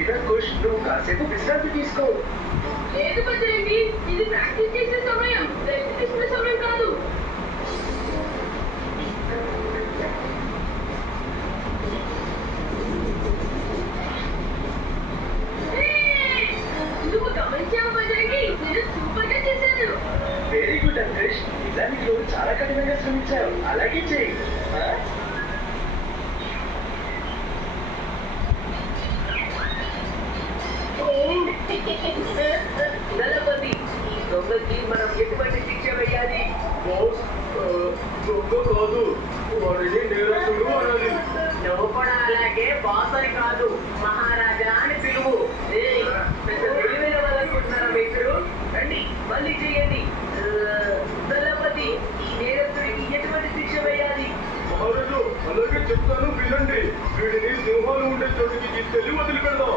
వినర్ కుష్, నువ్వు కాసేపు విశ్రాంతి తీసుకో. లేదు బజరంగి, ఇది ప్రాక్టీస్ చేసే సమయం, రెస్ట్ తీసుకునే సమయం కాదు. నువ్వు గమనించావు బజరంగి, నేను సూపర్ గా చేశాను. వెరీ గుడ్ అంకష్, నిజానికి నువ్వు చాలా కఠినంగా శ్రమించావు. అలాగే చెయ్యి. దళపతి, ఈ దొంగకి మనం ఎటువంటి శిక్ష వేయాలి? దొంగ కాదు, వాడిని నేరస్తుడు అనాలి. నువ్వు కూడా అలాగే బాస్ అని కాదు, మహారాజా అని పిలువు. పెద్ద తెలివైన వాళ్ళనుకుంటున్నారా మీరు? రండి, మళ్ళీ చేయండి. దళపతి, ఈ నేరస్తుడికి ఎటువంటి శిక్ష వేయాలి? మహారాజు, అలాగే చెప్తాను వినండి. వీడిని సింహాలు ఉండే చోటుకి తీసుకెళ్లి వదిలిపెడదాం.